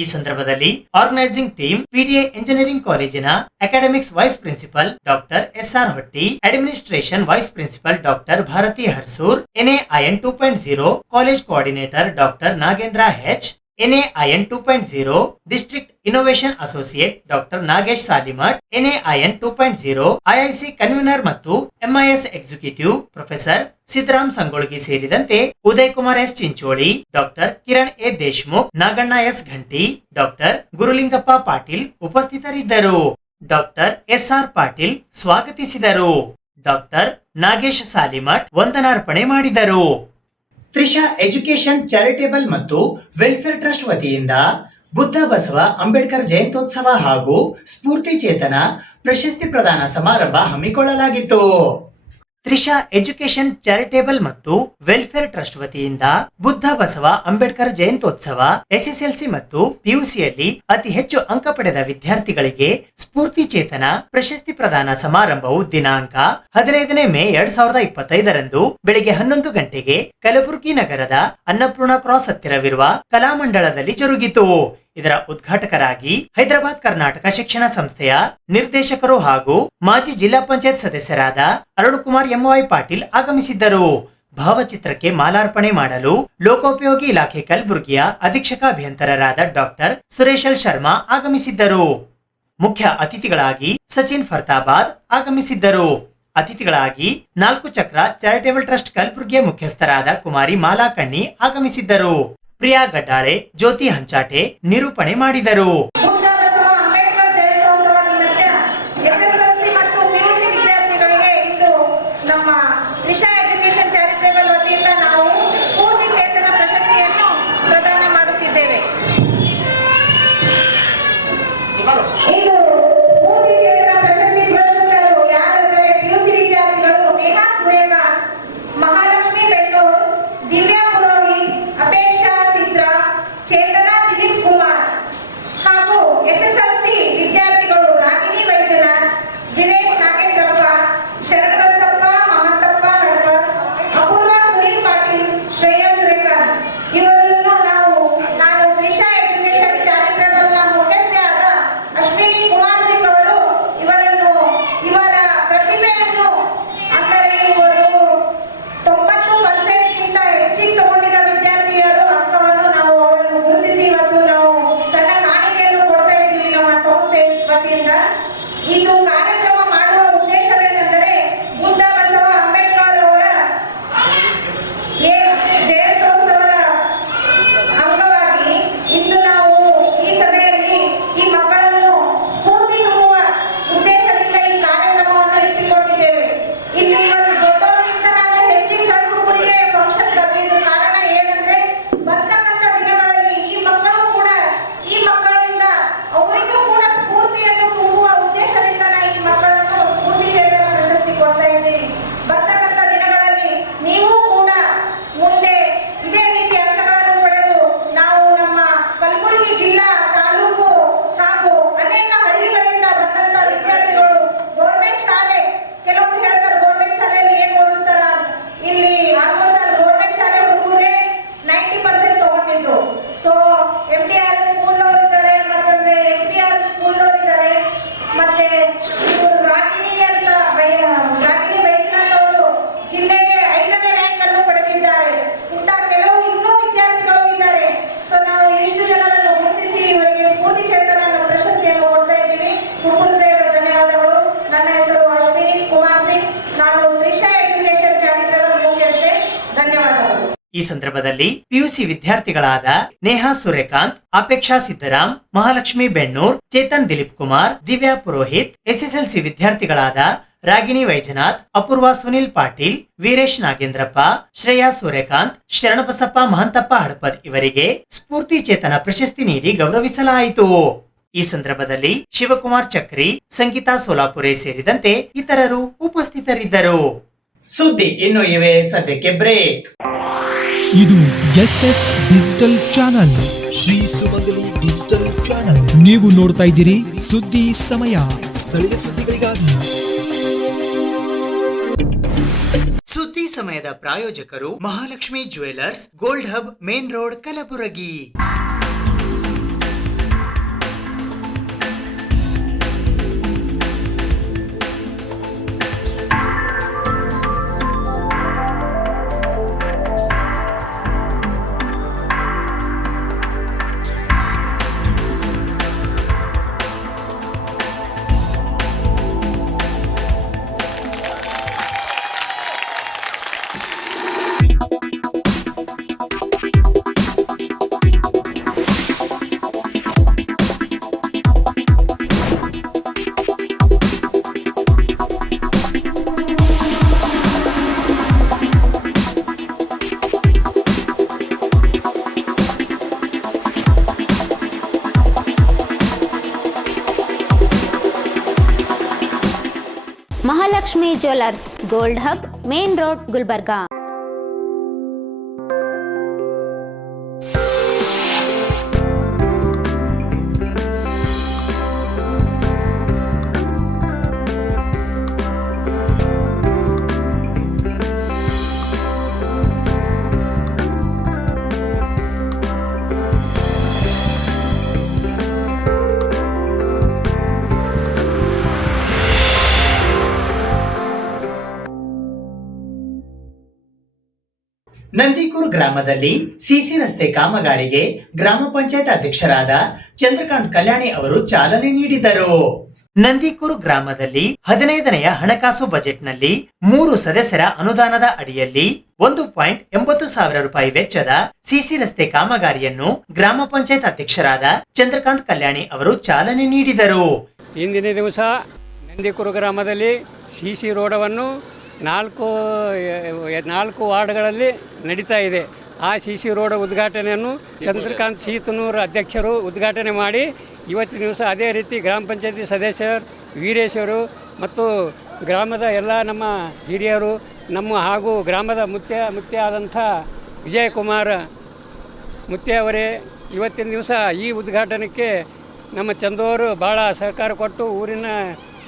ಈ ಸಂದರ್ಭದಲ್ಲಿ ಆರ್ಗನೈಸಿಂಗ್ ಟೀಮ್ ಪಿಡಿಎ ಇಂಜಿನಿಯರಿಂಗ್ ಕಾಲೇಜಿನ academics vice principal doctor S R Hotti, administration vice principal doctor Bharati Harsur, NAIN 2.0 college coordinator doctor Nagendra H, NAIN 2.0 district innovation associate doctor Nagesh Salimath, NAIN 2.0 IIC convener ಮತ್ತು MIS executive professor Siddaram Sangolgi ಸೇರಿದಂತೆ Uday Kumar S Chincholi, doctor Kiran A Deshmukh, Naganna S Ghanti, doctor Gurulingappa Patil ಉಪಸ್ಥಿತರಿದ್ದರು. Doctor SR Patil ಸ್ವಾಗತಿಸಿದರು. Doctor Nagesh Salimath ವಂದನಾರ್ಪಣೆ ಮಾಡಿದರು. Trisha education charitable ಮತ್ತು welfare trust ವತಿಯಿಂದ ಬುದ್ಧ ಬಸವ ಅಂಬೇಡ್ಕರ್ ಜಯಂತ್ಯೋತ್ಸವ ಹಾಗೂ ಸ್ಫೂರ್ತಿ ಚೇತನ ಪ್ರಶಸ್ತಿ ಪ್ರದಾನ ಸಮಾರಂಭ ಹಮ್ಮಿಕೊಳ್ಳಲಾಗಿತ್ತು. ತ್ರಿಷಾ ಎಜುಕೇಶನ್ ಚಾರಿಟೇಬಲ್ ಮತ್ತು ವೆಲ್ಫೇರ್ ಟ್ರಸ್ಟ್ ವತಿಯಿಂದ ಬುದ್ಧ ಬಸವ ಅಂಬೇಡ್ಕರ್ ಜಯಂತ್ಯೋತ್ಸವ SSLC ಮತ್ತು PUCಯಲ್ಲಿ ಅತಿ ಹೆಚ್ಚು ಅಂಕ ಪಡೆದ ವಿದ್ಯಾರ್ಥಿಗಳಿಗೆ ಸ್ಫೂರ್ತಿ ಚೇತನ ಪ್ರಶಸ್ತಿ ಪ್ರದಾನ ಸಮಾರಂಭವು ದಿನಾಂಕ 15 ಮೇ 2025 ಬೆಳಿಗ್ಗೆ 11 ಗಂಟೆಗೆ ಕಲಬುರಗಿ ನಗರದ ಅನ್ನಪೂರ್ಣ ಕ್ರಾಸ್ ಹತ್ತಿರವಿರುವ ಕಲಾಮಂಡಲದಲ್ಲಿ ಜರುಗಿತು. ಇದರ ಉದ್ಘಾಟಕರಾಗಿ ಹೈದರಾಬಾದ್ ಕರ್ನಾಟಕ ಶಿಕ್ಷಣ ಸಂಸ್ಥೆಯ ನಿರ್ದೇಶಕರು ಹಾಗೂ ಮಾಜಿ ಜಿಲ್ಲಾ ಪಂಚಾಯತ್ ಸದಸ್ಯರಾದ ಅರುಣಕುಮಾರ್ MY ಪಾಟೀಲ್ ಆಗಮಿಸಿದ್ದರು. ಭಾವಚಿತ್ರಕ್ಕೆ ಮಾಲಾರ್ಪಣೆ ಮಾಡಲು ಲೋಕೋಪಯೋಗಿ ಇಲಾಖೆ ಕಲಬುರಗಿಯ ಅಧೀಕ್ಷಕ ಅಭಿಯಂತರರಾದ ಡಾಕ್ಟರ್ ಸುರೇಶ್ ಎಲ್ ಶರ್ಮಾ ಆಗಮಿಸಿದ್ದರು. ಮುಖ್ಯ ಅತಿಥಿಗಳಾಗಿ ಸಚಿನ್ ಫರ್ತಾಬಾದ್ ಆಗಮಿಸಿದ್ದರು. ಅತಿಥಿಗಳಾಗಿ 4 ಚಕ್ರ ಚಾರಿಟೇಬಲ್ ಟ್ರಸ್ಟ್ ಕಲಬುರಗಿಯ ಮುಖ್ಯಸ್ಥರಾದ ಕುಮಾರಿ ಮಾಲಾ ಕಣ್ಣಿ ಆಗಮಿಸಿದ್ದರು. ಪ್ರಿಯಾ ಗಡ್ಡಾಳೆ, ಜ್ಯೋತಿ ಹಂಚಾಟೆ ನಿರೂಪಣೆ ಮಾಡಿದರು. ಇದು ಕಾರ್ಯಕ್ರಮ ಮಾಡುವ ಉದ್ದೇಶವೇನೆಂದರೆ ಬುದ್ಧ ಬಸವ ಅಂಬೇಡ್ಕರ್ ಅವರ ಜಯಂತ್ಯೋತ್ಸವದ ಅಂಗವಾಗಿ ಇಂದು ನಾವು ಈ ಸಭೆಯಲ್ಲಿ ಈ ಮಕ್ಕಳನ್ನು ಸ್ಫೂರ್ತಿ ತುಂಬುವ ಉದ್ದೇಶದಿಂದ ಈ ಕಾರ್ಯಕ್ರಮವನ್ನು ಇಟ್ಟುಕೊಂಡಿದ್ದೇವೆ. ಇಲ್ಲಿ ಇವತ್ತು ದೊಡ್ಡವರಿಗಿಂತ ನಾನು ಹೆಚ್ಚಿಗೆ ಸಣ್ಣ ಹುಡುಗರಿಗೆ ಫಂಕ್ಷನ್ ಕರೆದಿದ್ದು ಕಾರಣ ಏನಂದ್ರೆ ಬರ್ತಕ್ಕಂಥ ದಿನಗಳಲ್ಲಿ ಈ ಮಕ್ಕಳು ಕೂಡ ಈ ಮಕ್ಕಳಿಂದ ಅವರಿಗೂ ಕೂಡ ಸ್ಫೂರ್ತಿಯನ್ನು ತುಂಬುವ ಉದ್ದೇಶದಿಂದ ಈ ಮಕ್ಕಳನ್ನು ಸ್ಫೂರ್ತಿ ಚೇತನ ಪ್ರಶಸ್ತಿ ಕೊಡ್ತಾ ಇದ್ದೀವಿ. ಬರ್ತಕ್ಕಂಥ ದಿನಗಳಲ್ಲಿ ನೀವು ಕೂಡ ಮುಂದೆ ಇದೇ ರೀತಿ ಅಂಕಗಳನ್ನು ಪಡೆದು ನಾವು ನಮ್ಮ ಕಲಬುರಗಿ ಜಿಲ್ಲಾ ತಾಲೂಕು ಹಾಗೂ ಅನೇಕ ಹಳ್ಳಿಗಳಿಂದ ಬಂದಂತ ವಿದ್ಯಾರ್ಥಿಗಳು ಗೌರ್ಮೆಂಟ್ ಶಾಲೆ, ಕೆಲವೊಬ್ರು ಹೇಳ್ತಾರೆ ಗೌರ್ಮೆಂಟ್ ಶಾಲೆಯಲ್ಲಿ ಏನ್ ಓದಿಸ್ತಾರ, ಇಲ್ಲಿ ಆಲ್ಮೋಸ್ಟ್ ಅಲ್ಲಿ ಗೌರ್ಮೆಂಟ್ ಶಾಲೆ ಹುಡುಗರೇ 90% ತಗೊಂಡಿದ್ದು. ಸೊ MDR ಸ್ಕೂಲ್ ಅವರು ಇದ್ದಾರೆ, ಮತ್ತಂದ್ರೆ SBR ಸ್ಕೂಲ್ ಅವರು ಇದ್ದಾರೆ, ಮತ್ತೆ ರಾಗಿಣಿ ಅಂತ ರಾಗಿಣಿ ವೈದ್ಯನಾಥ್ ಅವರು ಜಿಲ್ಲೆಗೆ 5ನೇ ರ್ಯಾಂಕ್ ಅನ್ನು ಪಡೆದಿದ್ದಾರೆ. ಇಂಥ ಕೆಲವು ಇನ್ನೂ ವಿದ್ಯಾರ್ಥಿಗಳು ಇದ್ದಾರೆ. ಸೊ ನಾವು ಇಷ್ಟು ಜನರನ್ನು ಗುರುತಿಸಿ ಇವರಿಗೆ ಸ್ಫೂರ್ತಿ ಚೇತನ ಪ್ರಶಸ್ತಿಯನ್ನು ಕೊಡ್ತಾ ಇದ್ದೀವಿ. ಹೃದಯದ ಧನ್ಯವಾದಗಳು. ನನ್ನ ಹೆಸರು ಅಶ್ವಿನಿ ಕುಮಾರ್ ಸಿಂಗ್, ನಾನು ತ್ರಿಷಾ ಎಜುಕೇಶನ್ ಚಾರಿಟೇಬಲ್ ಮುಖ್ಯಸ್ಥೆ. ಧನ್ಯವಾದಗಳು. ಈ ಸಂದರ್ಭದಲ್ಲಿ PUC ವಿದ್ಯಾರ್ಥಿಗಳಾದ ನೇಹಾ ಸೂರ್ಯಕಾಂತ್, ಅಪೇಕ್ಷಾ ಸಿದ್ದರಾಮ್, ಮಹಾಲಕ್ಷ್ಮಿ ಬೆಣ್ಣೂರ್, ಚೇತನ್ ದಿಲೀಪ್ ಕುಮಾರ್, ದಿವ್ಯಾ ಪುರೋಹಿತ್, SSLC ವಿದ್ಯಾರ್ಥಿಗಳಾದ ರಾಗಿಣಿ ವೈಜನಾಥ್, ಅಪೂರ್ವ ಸುನಿಲ್ ಪಾಟೀಲ್, ವೀರೇಶ್ ನಾಗೇಂದ್ರಪ್ಪ, ಶ್ರೇಯಾ ಸೂರ್ಯಕಾಂತ್, ಶರಣಬಸಪ್ಪ ಮಹಂತಪ್ಪ ಹಡಪದ್ ಇವರಿಗೆ ಸ್ಫೂರ್ತಿ ಚೇತನ ಪ್ರಶಸ್ತಿ ನೀಡಿ ಗೌರವಿಸಲಾಯಿತು. ಈ ಸಂದರ್ಭದಲ್ಲಿ ಶಿವಕುಮಾರ್ ಚಕ್ರಿ, ಸಂಗೀತಾ ಸೋಲಾಪುರೆ ಸೇರಿದಂತೆ ಇತರರು ಉಪಸ್ಥಿತರಿದ್ದರು. ಸುದ್ದಿ ಇನ್ನು ಇವೆ, ಸದ್ಯಕ್ಕೆ ಬ್ರೇಕ್. ಇದು SS ಡಿಜಿಟಲ್ ಚಾನಲ್, ಶ್ರೀ ಸುಮಂಗಲಿ ಡಿಜಿಟಲ್ ಚಾನಲ್. ನೀವು ನೋಡ್ತಾ ಇದ್ದೀರಿ ಸುದ್ದಿ ಸಮಯ, ಸ್ಥಳೀಯ ಸುದ್ದಿಗಳಿಗಾಗಿ. ಸುದ್ದಿ ಸಮಯದ ಪ್ರಾಯೋಜಕರು Mahalakshmi jewellers, gold hub, main road, Kalaburagi. Mahalakshmi jewellers, gold hub, main road, Gulbarga. Nandikur ಗ್ರಾಮದಲ್ಲಿ ಸಿಸಿ ರಸ್ತೆ ಕಾಮಗಾರಿಗೆ ಗ್ರಾಮ ಪಂಚಾಯತ್ ಅಧ್ಯಕ್ಷರಾದ ಚಂದ್ರಕಾಂತ್ ಕಲ್ಯಾಣಿ ಅವರು ಚಾಲನೆ ನೀಡಿದರು. ನಂದಿಕೂರು ಗ್ರಾಮದಲ್ಲಿ 15ನೆಯ ಹಣಕಾಸು ಬಜೆಟ್ನಲ್ಲಿ 3 ಸದಸ್ಯರ ಅನುದಾನದ ಅಡಿಯಲ್ಲಿ 1.80 ರೂಪಾಯಿ ವೆಚ್ಚದ ಸಿಸಿ ರಸ್ತೆ ಕಾಮಗಾರಿಯನ್ನು ಗ್ರಾಮ ಪಂಚಾಯತ್ ಅಧ್ಯಕ್ಷರಾದ ಚಂದ್ರಕಾಂತ್ ಕಲ್ಯಾಣಿ ಅವರು ಚಾಲನೆ ನೀಡಿದರು. ಇಂದಿನ ದಿವಸ ನಂದಿಕೂರು ಗ್ರಾಮದಲ್ಲಿ ಸಿಸಿ ರೋಡವನ್ನು 4 ವಾರ್ಡ್ಗಳಲ್ಲಿ ನಡೀತಾ ಇದೆ. ಆ ಸಿಸಿ ರೋಡ್ ಉದ್ಘಾಟನೆಯನ್ನು ಚಂದ್ರಕಾಂತ್ ಶೀತನೂರು ಅಧ್ಯಕ್ಷರು ಉದ್ಘಾಟನೆ ಮಾಡಿ ಇವತ್ತಿನ ದಿವಸ ಅದೇ ರೀತಿ ಗ್ರಾಮ ಪಂಚಾಯತಿ ಸದಸ್ಯರು ವೀರೇಶರು ಮತ್ತು ಗ್ರಾಮದ ಎಲ್ಲ ನಮ್ಮ ಹಿರಿಯರು ನಮ್ಮ ಹಾಗೂ ಗ್ರಾಮದ ಮುತ್ಯ ಆದಂಥ ವಿಜಯಕುಮಾರ್ ಮುತ್ಯ ಅವರೇ ಇವತ್ತಿನ ದಿವಸ ಈ ಉದ್ಘಾಟನೆಗೆ ನಮ್ಮ ಚಂದವರು ಭಾಳ ಸಹಕಾರ ಕೊಟ್ಟು ಊರಿನ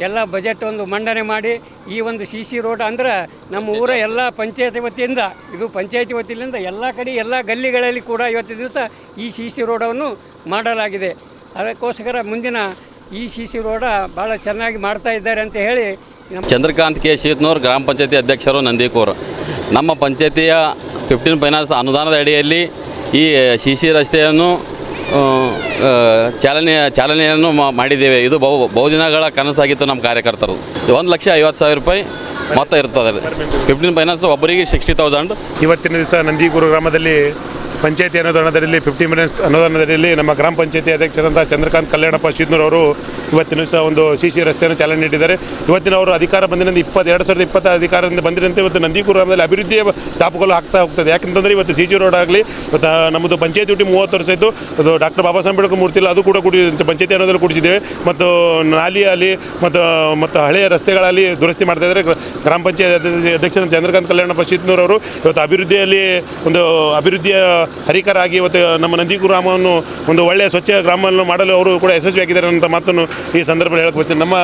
ಎಲ್ಲ ಬಜೆಟ್ ಒಂದು ಮಂಡನೆ ಮಾಡಿ ಈ ಒಂದು ಸಿಸಿ ರೋಡ್ ಅಂದ್ರೆ ನಮ್ಮ ಊರ ಎಲ್ಲ ಪಂಚಾಯತಿ ವತಿಯಿಂದ ಇದು ಪಂಚಾಯತಿ ವತಿಯಿಂದ ಎಲ್ಲ ಕಡೆ ಎಲ್ಲ ಗಲ್ಲಿಗಳಲ್ಲಿ ಕೂಡ ಇವತ್ತಿನ ದಿವಸ ಈ ಸಿಸಿ ರೋಡನ್ನು ಮಾಡಲಾಗಿದೆ. ಅದಕ್ಕೋಸ್ಕರ ಮುಂದಿನ ಈ ಸಿಸಿ ರೋಡ ಭಾಳ ಚೆನ್ನಾಗಿ ಮಾಡ್ತಾ ಇದ್ದಾರೆ ಅಂತ ಹೇಳಿ ಚಂದ್ರಕಾಂತ್ ಕೆ ಶೀತ್ನೂರು ಗ್ರಾಮ ಪಂಚಾಯತಿ ಅಧ್ಯಕ್ಷರು ನಂದಿಕೂರು. ನಮ್ಮ ಪಂಚಾಯತಿಯ 15 ಫೈನಾನ್ಸ್ ಅನುದಾನದ ಅಡಿಯಲ್ಲಿ ಈ ಸಿಸಿ ರಸ್ತೆಯನ್ನು ಚಾಲನೆಯನ್ನು ಮಾಡಿದ್ದೇವೆ. ಇದು ಬಹುದಿನಗಳ ಕನಸಾಗಿತ್ತು ನಮ್ಮ ಕಾರ್ಯಕರ್ತರು. 1,50,000 ರೂಪಾಯಿ ಮೊತ್ತ ಇರ್ತದೆ. 15 ಫೈನಾನ್ಸ್ ಒಬ್ಬರಿಗೆ 60,000. ಇವತ್ತಿನ ದಿವಸ ನಂದಿಕೂರು ಗ್ರಾಮದಲ್ಲಿ ಪಂಚಾಯತಿ ಅನುದಾನದಲ್ಲಿ 50 ಮಿಲಿಯನ್ಸ್ ಅನುದಾನದಲ್ಲಿ ನಮ್ಮ ಗ್ರಾಮ ಪಂಚಾಯತಿ ಅಧ್ಯಕ್ಷರಾದ ಚಂದ್ರಕಾಂತ್ ಕಲ್ಯಾಣಪ್ಪ ಶೀತ್ನೂರು ಅವರು ಇವತ್ತಿನ ದಿವಸ ಒಂದು ಸಿಸಿ ರಸ್ತೆಯನ್ನು ಚಾಲನೆ ನೀಡಿದ್ದಾರೆ. ಇವತ್ತಿನ ಅವರು ಅಧಿಕಾರ ಬಂದಿನಿಂದ 2020 ಅಧಿಕಾರದಿಂದ ಬಂದಿರಂತೆ ಇವತ್ತು ನಂದಿಕೂರು ಗ್ರಾಮದಲ್ಲಿ ಅಭಿವೃದ್ಧಿಯ ದಾಪುಗಳು ಆಗ್ತಾ ಹೋಗ್ತದೆ. ಯಾಕೆಂತಂದರೆ ಇವತ್ತು ಸಿಸಿ ರೋಡ್ ಆಗಲಿ ಇವತ್ತು ನಮ್ಮದು ಪಂಚಾಯತಿ ಡ್ಯೂಟಿ 30 ವರ್ಷ ಇತ್ತು. ಅದು ಡಾಕ್ಟರ್ ಬಾಬಾ ಸಾಹೇಬ್ ಅಂಬೇಡ್ಕರ್ ಮೂರ್ತಿ ಇಲ್ಲ, ಅದು ಕೂಡ ಪಂಚಾಯತಿ ಅನ್ನೋದ್ರಲ್ಲಿ ಕೂಡಿಸಿದ್ದೇವೆ. ಮತ್ತು ನಾಲಿಯಲ್ಲಿ ಮತ್ತು ಹಳೆಯ ರಸ್ತೆಗಳಲ್ಲಿ ದುರಸ್ತಿ ಮಾಡ್ತಾ ಇದ್ದಾರೆ. ಗ್ರಾಮ ಪಂಚಾಯತ್ ಅಧ್ಯಕ್ಷ ಚಂದ್ರಕಾಂತ್ ಕಲ್ಯಾಣಪ್ಪ ಶೀತ್ನೂರು ಅವರು ಇವತ್ತು ಅಭಿವೃದ್ಧಿಯ ಹರಿಕರಾಗಿ ಇವತ್ತು ನಮ್ಮ ನಂದಿಕೂರು ಗ್ರಾಮವನ್ನು ಒಂದು ಒಳ್ಳೆಯ ಸ್ವಚ್ಛ ಗ್ರಾಮವನ್ನು ಮಾಡಲು ಅವರು ಕೂಡ ಯಶಸ್ವಿಯಾಗಿದ್ದಾರೆ ಅಂತ ಮಾತನ್ನು ಈ ಸಂದರ್ಭದಲ್ಲಿ ಹೇಳಕ್ಕೆ ಬರ್ತೀನಿ. ನಮ್ಮ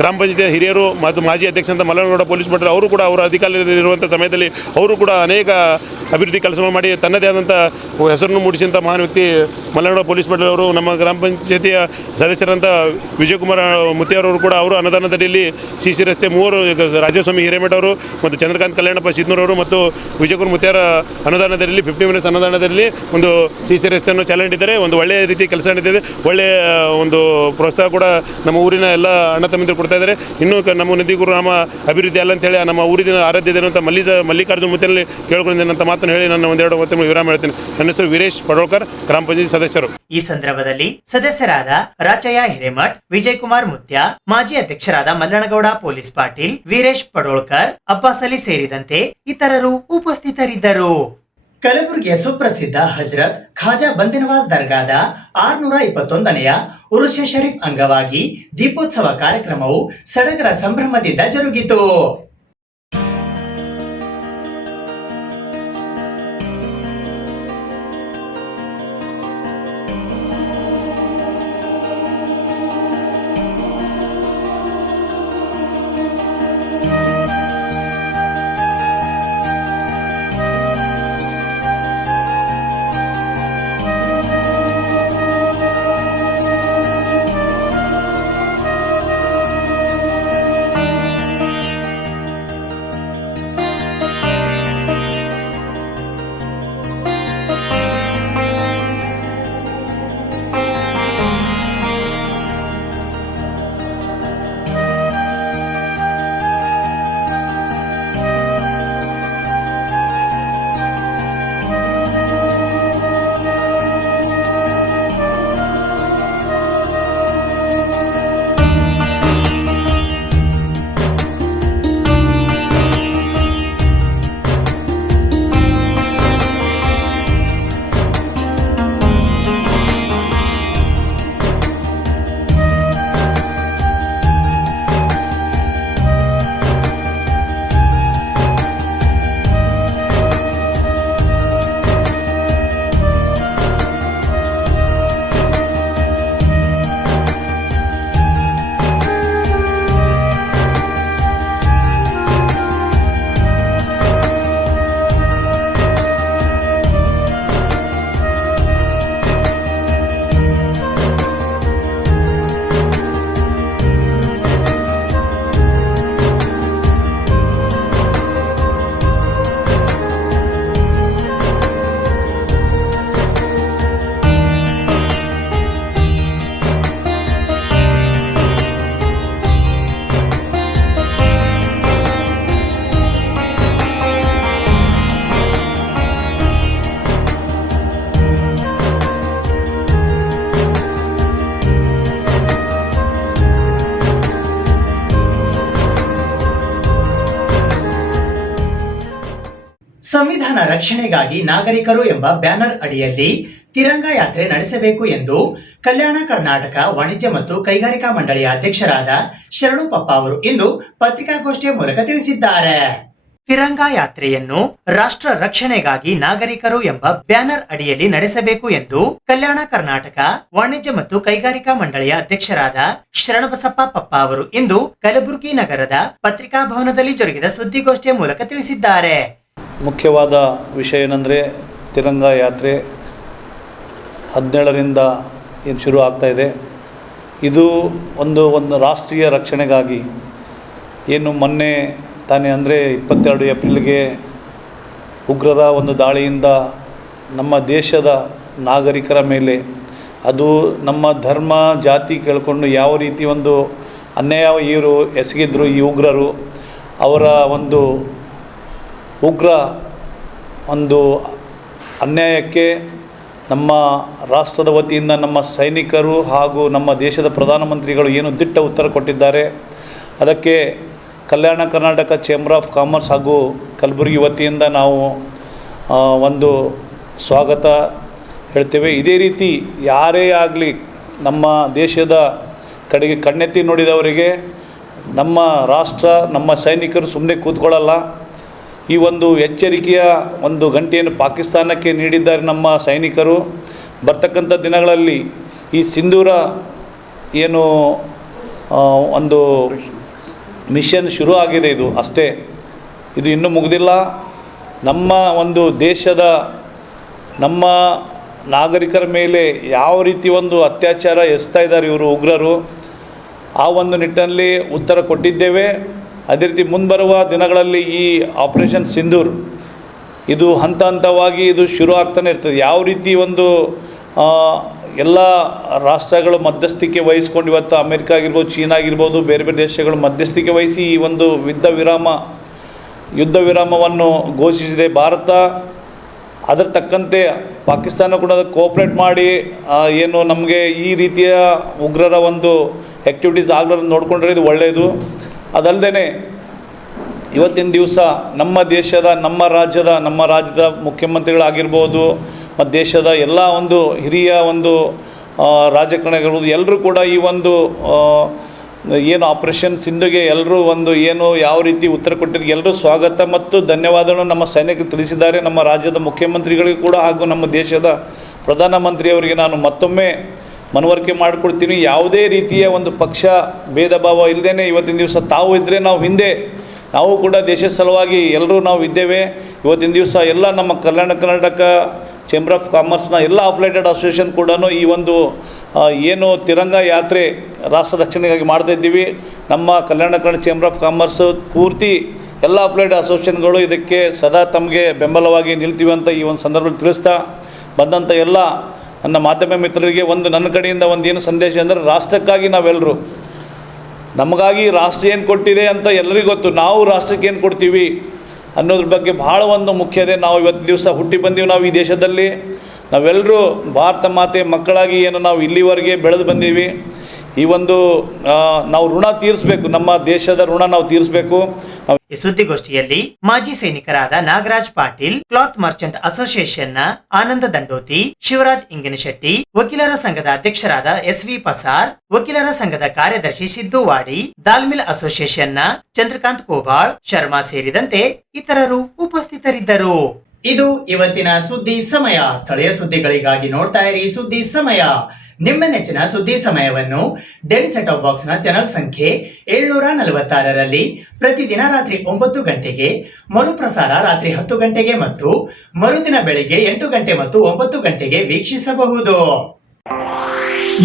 ಗ್ರಾಮ ಪಂಚಾಯತ್ ಹಿರಿಯರು ಮತ್ತು ಮಾಜಿ ಅಧ್ಯಕ್ಷ ಅಂತ ಮಲ್ಲನಗೌಡ ಪೊಲೀಸ್ ಭಟ್ರು ಅವರು ಕೂಡ ಅವರ ಅಧಿಕಾರದಲ್ಲಿರುವಂಥ ಸಮಯದಲ್ಲಿ ಅವರು ಕೂಡ ಅನೇಕ ಅಭಿವೃದ್ಧಿ ಕೆಲಸವನ್ನು ಮಾಡಿ ತನ್ನದೇ ಆದಂಥ ಹೆಸರನ್ನು ಮೂಡಿಸಿದಂಥ ಮಹಾನ್ ವ್ಯಕ್ತಿ ಮಲ್ಲನಗೌಡ ಪೊಲೀಸ್ ಭಟ್ರು ಅವರು. ನಮ್ಮ ಗ್ರಾಮ ಪಂಚಾಯತಿಯ ಸದಸ್ಯರಂಥ ವಿಜಯಕುಮಾರ್ ಮುತ್ಯಾರವರು ಕೂಡ ಅವರು ಅನುದಾನದಡಿಯಲ್ಲಿ ಸಿಸಿ ರಸ್ತೆ 3 ರಾಜಸ್ವಾಮಿ ಹಿರೇಮಠ ಅವರು ಮತ್ತು ಚಂದ್ರಕಾಂತ್ ಕಲ್ಯಾಣಪ್ಪ ಶೀತ್ನೂರವರು ಮತ್ತು ವಿಜಯಕುಮಾರ್ ಮುತ್ಯಾರ ಅನುದಾನದಲ್ಲಿ 50 ಮಿಲಿಯನ್ಸ್ ಅನುದಾನದಲ್ಲಿ ಒಂದು ಸಿಸಿ ರಸ್ತೆಯನ್ನು ಚಾಲನೆ ನೀಡಿದ್ದಾರೆ. ಒಂದು ಒಳ್ಳೆಯ ರೀತಿ ಕೆಲಸ ನಡೆದಿದೆ. ಒಳ್ಳೆಯ ಒಂದು ಪ್ರೋತ್ಸಾಹ ಕೂಡ ನಮ್ಮ ಊರಿನ ಎಲ್ಲ ಅಣ್ಣ ತಮ್ಮಂದಿರು ಕೊಡ್ತಾ ಇದ್ದಾರೆ. ಇನ್ನೂ ನಮ್ಮ ನಂದಿಕೂರು ಗ್ರಾಮ ಅಭಿವೃದ್ಧಿ ಅಲ್ಲ ಅಂತೇಳಿ ನಮ್ಮ ಊರಿನ ಆರಾಧ್ಯ ದೇವರಂತ ಮಲ್ಲಿಕಾರ್ಜುನ ಮುತ್ತಲ್ಲಿ ಕೇಳ್ಕೊಂಡಿದ್ದೇನೆ ಅಂತ ಮಾತನ್ನು ಹೇಳಿ ನನ್ನ ಒಂದೆರಡು ಮತ್ತೆ ವಿರಾಮ ಹೇಳ್ತೀನಿ. ನನ್ನ ಹೆಸರು ವೀರೇಶ್ ಪಡೋಳ್ಕರ್, ಗ್ರಾಮ ಪಂಚಾಯತ್ ಸದಸ್ಯರು. ಈ ಸಂದರ್ಭದಲ್ಲಿ ಸದಸ್ಯರಾದ ರಾಚಯ್ಯ ಹಿರೇಮಠ್, ವಿಜಯಕುಮಾರ್ ಮುತ್ಯ, ಮಾಜಿ ಅಧ್ಯಕ್ಷರಾದ ಮಲ್ಲನಗೌಡ ಪೊಲೀಸ್ ಪಾಟೀಲ್, ವೀರೇಶ್ ಪಡೋಳ್ಕರ್, ಅಬ್ಬಾಸ್ ಅಲಿ ಸೇರಿದಂತೆ ಇತರರು ಉಪಸ್ಥಿತರಿದ್ದರು. ಕಲಬುರಗಿಯ ಸುಪ್ರಸಿದ್ಧ ಹಜರತ್ ಖಾಜಾ ಬಂದಿನವಾಜ್ ದರ್ಗಾದ 621ನೆಯ ಉರುಷೆ ಶರೀಫ್ ಅಂಗವಾಗಿ ದೀಪೋತ್ಸವ ಕಾರ್ಯಕ್ರಮವು ಸಡಗರ ಸಂಭ್ರಮದಿಂದ ಜರುಗಿತು. ಸಂವಿಧಾನ ರಕ್ಷಣೆಗಾಗಿ ನಾಗರಿಕರು ಎಂಬ ಬ್ಯಾನರ್ ಅಡಿಯಲ್ಲಿ ತಿರಂಗ ಯಾತ್ರೆ ನಡೆಸಬೇಕು ಎಂದು ಕಲ್ಯಾಣ ಕರ್ನಾಟಕ ವಾಣಿಜ್ಯ ಮತ್ತು ಕೈಗಾರಿಕಾ ಮಂಡಳಿಯ ಅಧ್ಯಕ್ಷರಾದ ಶರಣು ಪಪ್ಪ ಅವರು ಇಂದು ಪತ್ರಿಕಾಗೋಷ್ಠಿಯ ಮೂಲಕ ತಿಳಿಸಿದ್ದಾರೆ. ತಿರಂಗ ಯಾತ್ರೆಯನ್ನು ರಾಷ್ಟ್ರ ರಕ್ಷಣೆಗಾಗಿ ನಾಗರಿಕರು ಎಂಬ ಬ್ಯಾನರ್ ಅಡಿಯಲ್ಲಿ ನಡೆಸಬೇಕು ಎಂದು ಕಲ್ಯಾಣ ಕರ್ನಾಟಕ ವಾಣಿಜ್ಯ ಮತ್ತು ಕೈಗಾರಿಕಾ ಮಂಡಳಿಯ ಅಧ್ಯಕ್ಷರಾದ ಶರಣಬಸಪ್ಪ ಪಪ್ಪ ಅವರು ಇಂದು ಕಲಬುರಗಿ ನಗರದ ಪತ್ರಿಕಾ ಭವನದಲ್ಲಿ ಜರುಗಿದ ಸುದ್ದಿಗೋಷ್ಠಿಯ ಮೂಲಕ ತಿಳಿಸಿದ್ದಾರೆ. ಮುಖ್ಯವಾದ ವಿಷಯ ಏನಂದರೆ ತಿರಂಗ ಯಾತ್ರೆ 17ರಿಂದ ಏನು ಶುರು ಆಗ್ತಾ ಇದೆ. ಇದು ಒಂದು ರಾಷ್ಟ್ರೀಯ ರಕ್ಷಣೆಗಾಗಿ ಏನು ಮೊನ್ನೆ ತಾನೇ ಅಂದರೆ 22 ಏಪ್ರಿಲ್ಗೆ ಉಗ್ರರ ಒಂದು ದಾಳಿಯಿಂದ ನಮ್ಮ ದೇಶದ ನಾಗರಿಕರ ಮೇಲೆ ಅದು ನಮ್ಮ ಧರ್ಮ ಜಾತಿ ಕೇಳಿಕೊಂಡು ಯಾವ ರೀತಿ ಒಂದು ಅನ್ಯಾಯ ಇವರು ಎಸಗಿದ್ರು ಈ ಉಗ್ರರು, ಅವರ ಒಂದು ಉಗ್ರ ಒಂದು ಅನ್ಯಾಯಕ್ಕೆ ನಮ್ಮ ರಾಷ್ಟ್ರದ ವತಿಯಿಂದ ನಮ್ಮ ಸೈನಿಕರು ಹಾಗೂ ನಮ್ಮ ದೇಶದ ಪ್ರಧಾನಮಂತ್ರಿಗಳು ಏನು ದಿಟ್ಟ ಉತ್ತರ ಕೊಟ್ಟಿದ್ದಾರೆ. ಅದಕ್ಕೆ Kalyana Karnataka chamber of commerce ಹಾಗೂ ಕಲಬುರಗಿ ವತಿಯಿಂದ ನಾವು ಒಂದು ಸ್ವಾಗತ ಹೇಳ್ತೇವೆ. ಇದೇ ರೀತಿ ಯಾರೇ ಆಗಲಿ ನಮ್ಮ ದೇಶದ ಕಡೆಗೆ ಕಣ್ಣೆತ್ತಿ ನೋಡಿದವರಿಗೆ ನಮ್ಮ ರಾಷ್ಟ್ರ ನಮ್ಮ ಸೈನಿಕರು ಸುಮ್ಮನೆ ಕೂತ್ಕೊಳ್ಳಲ್ಲ. ಈ ಒಂದು ಎಚ್ಚರಿಕೆಯ ಒಂದು ಗಂಟೆಯನ್ನು ಪಾಕಿಸ್ತಾನಕ್ಕೆ ನೀಡಿದ್ದಾರೆ ನಮ್ಮ ಸೈನಿಕರು. ಬರ್ತಕ್ಕಂಥ ದಿನಗಳಲ್ಲಿ ಈ ಸಿಂಧೂರ ಏನು ಒಂದು ಮಿಷನ್ ಶುರು ಆಗಿದೆ, ಇದು ಅಷ್ಟೇ, ಇದು ಇನ್ನೂ ಮುಗಿದಿಲ್ಲ. ನಮ್ಮ ಒಂದು ದೇಶದ ನಮ್ಮ ನಾಗರಿಕರ ಮೇಲೆ ಯಾವ ರೀತಿ ಒಂದು ಅತ್ಯಾಚಾರ ಎಸ್ತಾ ಇದ್ದಾರೆ ಇವರು ಉಗ್ರರು, ಆ ಒಂದು ನಿಟ್ಟಿನಲ್ಲಿ ಉತ್ತರ ಕೊಟ್ಟಿದ್ದೇವೆ. ಅದೇ ರೀತಿ ಮುಂಬರುವ ದಿನಗಳಲ್ಲಿ ಈ ಆಪರೇಷನ್ ಸಿಂಧೂರ್ ಇದು ಹಂತ ಹಂತವಾಗಿ ಇದು ಶುರು ಆಗ್ತಾನೆ ಇರ್ತದೆ. ಯಾವ ರೀತಿ ಒಂದು ಎಲ್ಲ ರಾಷ್ಟ್ರಗಳು ಮಧ್ಯಸ್ಥಿಕೆ ವಹಿಸ್ಕೊಂಡು ಇವತ್ತು ಅಮೆರಿಕ ಆಗಿರ್ಬೋದು, ಚೀನಾ ಆಗಿರ್ಬೋದು, ಬೇರೆ ಬೇರೆ ದೇಶಗಳು ಮಧ್ಯಸ್ಥಿಕೆ ವಹಿಸಿ ಈ ಒಂದು ಯುದ್ಧ ವಿರಾಮವನ್ನು ಘೋಷಿಸಿದೆ ಭಾರತ. ಅದರ ತಕ್ಕಂತೆ ಪಾಕಿಸ್ತಾನ ಕೂಡ ಅದಕ್ಕೆ ಕೋಆಪ್ರೇಟ್ ಮಾಡಿ ಏನು ನಮಗೆ ಈ ರೀತಿಯ ಉಗ್ರರ ಒಂದು ಆ್ಯಕ್ಟಿವಿಟೀಸ್ ಆಗಲಾರ್ದು ನೋಡಿಕೊಂಡ್ರೆ ಇದು ಒಳ್ಳೆಯದು. ಅದಲ್ಲದೆ ಇವತ್ತಿನ ದಿವಸ ನಮ್ಮ ದೇಶದ ನಮ್ಮ ರಾಜ್ಯದ ಮುಖ್ಯಮಂತ್ರಿಗಳಾಗಿರ್ಬೋದು ಮತ್ತು ದೇಶದ ಎಲ್ಲ ಒಂದು ಹಿರಿಯ ಒಂದು ರಾಜಕಾರಣಿಗಳಿರ್ಬೋದು, ಎಲ್ಲರೂ ಕೂಡ ಈ ಒಂದು ಏನು ಆಪರೇಷನ್ ಸಿಂಧುಗೆ ಎಲ್ಲರೂ ಒಂದು ಏನು ಯಾವ ರೀತಿ ಉತ್ತರ ಕೊಟ್ಟಿದ್ದು ಎಲ್ಲರೂ ಸ್ವಾಗತ ಮತ್ತು ಧನ್ಯವಾದಗಳನ್ನು ನಮ್ಮ ಸೈನಿಕರು ತಿಳಿಸಿದ್ದಾರೆ. ನಮ್ಮ ರಾಜ್ಯದ ಮುಖ್ಯಮಂತ್ರಿಗಳಿಗೂ ಕೂಡ ಹಾಗೂ ನಮ್ಮ ದೇಶದ ಪ್ರಧಾನಮಂತ್ರಿಯವರಿಗೆ ನಾನು ಮತ್ತೊಮ್ಮೆ ಮನವರಿಕೆ ಮಾಡಿಕೊಡ್ತೀನಿ. ಯಾವುದೇ ರೀತಿಯ ಒಂದು ಪಕ್ಷ ಭೇದ ಭಾವ ಇಲ್ಲದೇ ಇವತ್ತಿನ ದಿವಸ ತಾವು ಇದ್ದರೆ ನಾವು ಹಿಂದೆ ನಾವು ಕೂಡ ದೇಶದ ಸಲುವಾಗಿ ಎಲ್ಲರೂ ನಾವು ಇದ್ದೇವೆ. ಇವತ್ತಿನ ದಿವಸ ಎಲ್ಲ ನಮ್ಮ ಕಲ್ಯಾಣ ಕರ್ನಾಟಕ ಚೇಂಬರ್ ಆಫ್ ಕಾಮರ್ಸ್ನ ಎಲ್ಲ ಅಫಿಲಿಯೇಟೆಡ್ ಅಸೋಸಿಯೇಷನ್ ಕೂಡ ಈ ಒಂದು ಏನು ತಿರಂಗ ಯಾತ್ರೆ ರಾಷ್ಟ್ರ ರಕ್ಷಣೆಗಾಗಿ ಮಾಡ್ತಾಯಿದ್ದೀವಿ. ನಮ್ಮ Kalyana Karnataka chamber of commerce ಪೂರ್ತಿ ಎಲ್ಲ ಅಫಿಲಿಯೇಟೆಡ್ ಅಸೋಸಿಯೇಷನ್ಗಳು ಇದಕ್ಕೆ ಸದಾ ತಮಗೆ ಬೆಂಬಲವಾಗಿ ನಿಲ್ತೀವಿ ಅಂತ ಈ ಒಂದು ಸಂದರ್ಭದಲ್ಲಿ ತಿಳಿಸ್ತಾ, ಬಂದಂಥ ಎಲ್ಲ ನನ್ನ ಮಾಧ್ಯಮ ಮಿತ್ರರಿಗೆ ನನ್ನ ಕಡೆಯಿಂದ ಏನು ಸಂದೇಶ ಅಂದರೆ, ರಾಷ್ಟ್ರಕ್ಕಾಗಿ ನಾವೆಲ್ಲರೂ ನಮಗಾಗಿ ರಾಷ್ಟ್ರ ಏನು ಕೊಟ್ಟಿದೆ ಅಂತ ಎಲ್ಲರಿಗೂ ಗೊತ್ತು, ನಾವು ರಾಷ್ಟ್ರಕ್ಕೆ ಏನು ಕೊಡ್ತೀವಿ ಅನ್ನೋದ್ರ ಬಗ್ಗೆ ಭಾಳ ಒಂದು ಮುಖ್ಯತೆ. ನಾವು ಇವತ್ತು ದಿವಸ ಹುಟ್ಟಿ ಬಂದೀವಿ, ನಾವು ಈ ದೇಶದಲ್ಲಿ ನಾವೆಲ್ಲರೂ ಭಾರತ ಮಾತೆ ಮಕ್ಕಳಾಗಿ ಏನು ನಾವು ಇಲ್ಲಿವರೆಗೆ ಬೆಳೆದು ಬಂದೀವಿ. ಈ ಒಂದು ನಾವು ಋಣ ತೀರಿಸಬೇಕು, ನಮ್ಮ ದೇಶದ ಋಣ ನಾವು ತೀರಿಸಬೇಕು. ಈ ಸುದ್ದಿಗೋಷ್ಠಿಯಲ್ಲಿ ಮಾಜಿ ಸೈನಿಕರಾದ ನಾಗರಾಜ್ ಪಾಟೀಲ್, ಕ್ಲಾತ್ ಮರ್ಚೆಂಟ್ ಅಸೋಸಿಯೇಷನ್ನ ಆನಂದ ದಂಡೋತಿ, ಶಿವರಾಜ್ ಇಂಗನಶೆಟ್ಟಿ, ವಕೀಲರ ಸಂಘದ ಅಧ್ಯಕ್ಷರಾದ SV ಪಸಾರ್, ವಕೀಲರ ಸಂಘದ ಕಾರ್ಯದರ್ಶಿ ಸಿದ್ದುವಾಡಿ, ದಾಲ್ಮಿಲ್ ಅಸೋಸಿಯೇಷನ್ನ ಚಂದ್ರಕಾಂತ್ ಕೋಬಾಳ್, ಶರ್ಮಾ ಸೇರಿದಂತೆ ಇತರರು ಉಪಸ್ಥಿತರಿದ್ದರು. ಇದು ಇವತ್ತಿನ ಸುದ್ದಿ ಸಮಯ. ಸ್ಥಳೀಯ ಸುದ್ದಿಗಳಿಗಾಗಿ ನೋಡ್ತಾ ಇರಿ ಸುದ್ದಿ ಸಮಯ. ನಿಮ್ಮ ನೆಚ್ಚಿನ ಸುದ್ದಿ ಸಮಯವನ್ನು ಡೆನ್ ಸೆಟ್ ಆಫ್ ಬಾಕ್ಸ್ ನ ಚಾನೆಲ್ ಸಂಖ್ಯೆ 746ರಲ್ಲಿ ಪ್ರತಿದಿನ ರಾತ್ರಿ 9 ಗಂಟೆಗೆ, ಮರುಪ್ರಸಾರ ರಾತ್ರಿ 10 ಗಂಟೆಗೆ ಮತ್ತು ಮರುದಿನ ಬೆಳಿಗ್ಗೆ 8 ಗಂಟೆ ಮತ್ತು 9 ಗಂಟೆಗೆ ವೀಕ್ಷಿಸಬಹುದು.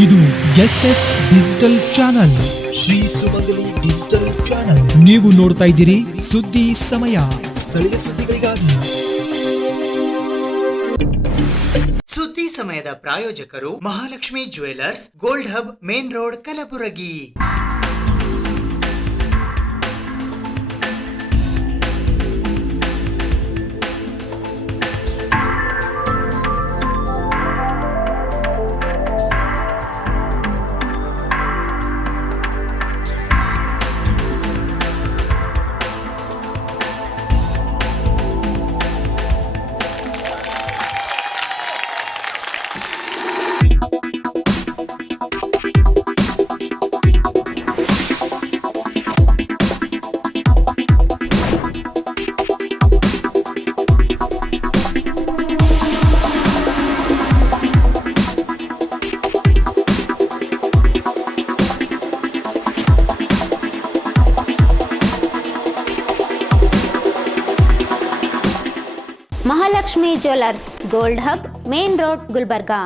ಇದು SS ಡಿಜಿಟಲ್ ಚಾನಲ್, ಶ್ರೀ ಸುಮಂಗಲಿ ಡಿಜಿಟಲ್ ಚಾನಲ್. ನೀವು ನೋಡ್ತಾ ಇದ್ದೀರಿ ಸುದ್ದಿ ಸಮಯ, ಸ್ಥಳೀಯ ಸುದ್ದಿಗಳಿಗಾಗಿ. ಸುದ್ದಿ ಸಮಯದ ಪ್ರಾಯೋಜಕರು Mahalakshmi jewellers, gold hub, main road, Kalaburagi. Mahalakshmi jewellers gold hub main road Gulbarga.